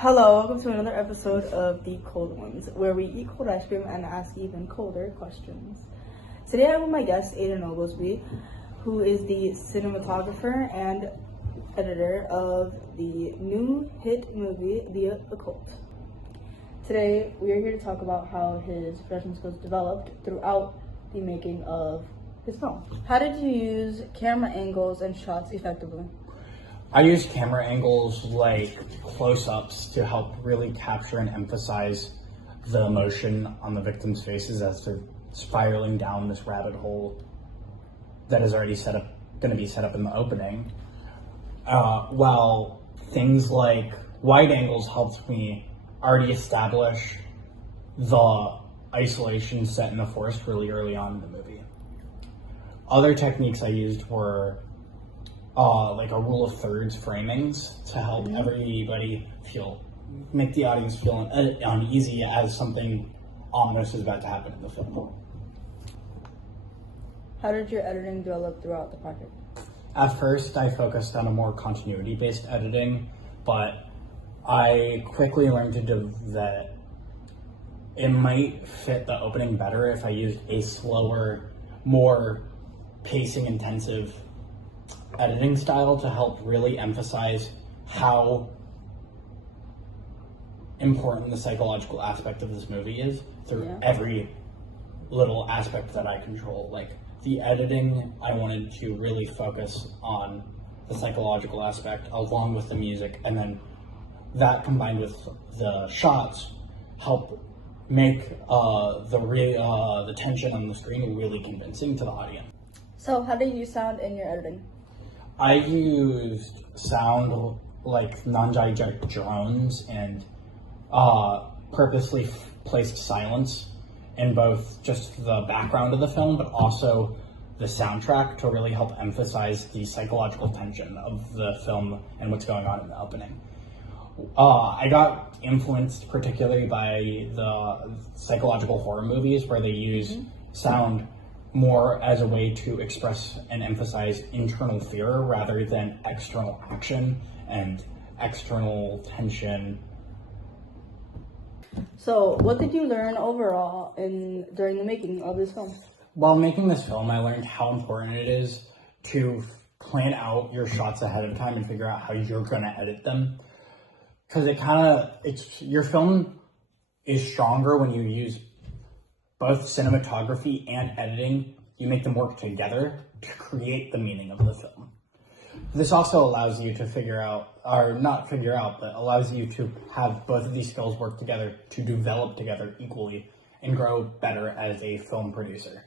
Hello, welcome to another episode of The Cold Ones, where we eat cold ice cream and ask even colder questions. Today I have with my guest, Aiden Oglesby, who is the cinematographer and editor of the new hit movie, The Occult. Today we are here to talk about how his production skills developed throughout the making of his film. How did you use camera angles and shots effectively? I use camera angles like close-ups to help really capture and emphasize the emotion on the victims' faces as they're spiraling down this rabbit hole that is already going to be set up in the opening. While things like wide angles helped me already establish the isolation set in the forest really early on in the movie. Other techniques I used were like a rule of thirds framings to help everybody make the audience feel uneasy as something ominous is about to happen in the film. How did your editing develop throughout the project? At first, I focused on a more continuity-based editing, but I quickly learned that it might fit the opening better if I used a slower, more pacing-intensive editing style to help really emphasize how important the psychological aspect of this movie is through every little aspect that I control. Like the editing, I wanted to really focus on the psychological aspect along with the music, and then that combined with the shots help make the tension on the screen really convincing to the audience. So how did you sound in your editing? I used sound like non-diegetic drones and purposely placed silence in both just the background of the film, but also the soundtrack to really help emphasize the psychological tension of the film and what's going on in the opening. I got influenced particularly by the psychological horror movies where they use sound more as a way to express and emphasize internal fear rather than external action and external tension. So, what did you learn overall during the making of this film? While making this film, I learned how important it is to plan out your shots ahead of time and figure out how you're going to edit them. Because your film is stronger when you use both cinematography and editing. You make them work together to create the meaning of the film. This also allows you to allows you to have both of these skills work together to develop together equally and grow better as a film producer.